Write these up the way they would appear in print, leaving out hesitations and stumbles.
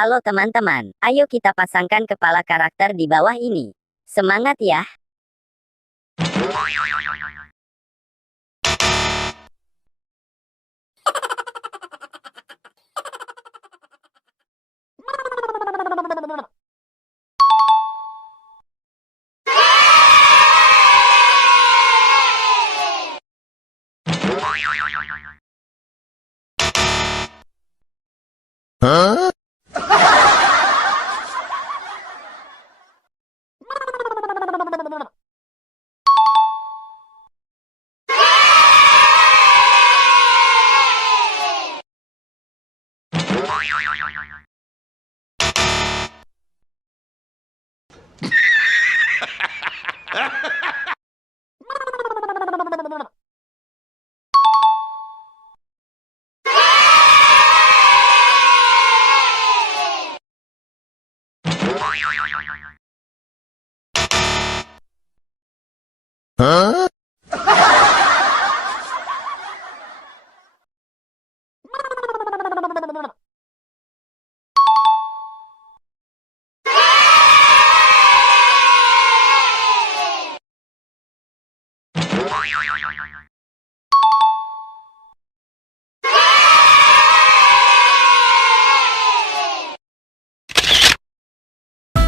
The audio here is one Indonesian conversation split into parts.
Halo teman-teman, ayo kita pasangkan kepala karakter di bawah ini. Semangat ya!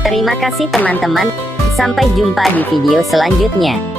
Terima kasih teman-teman, sampai jumpa di video selanjutnya.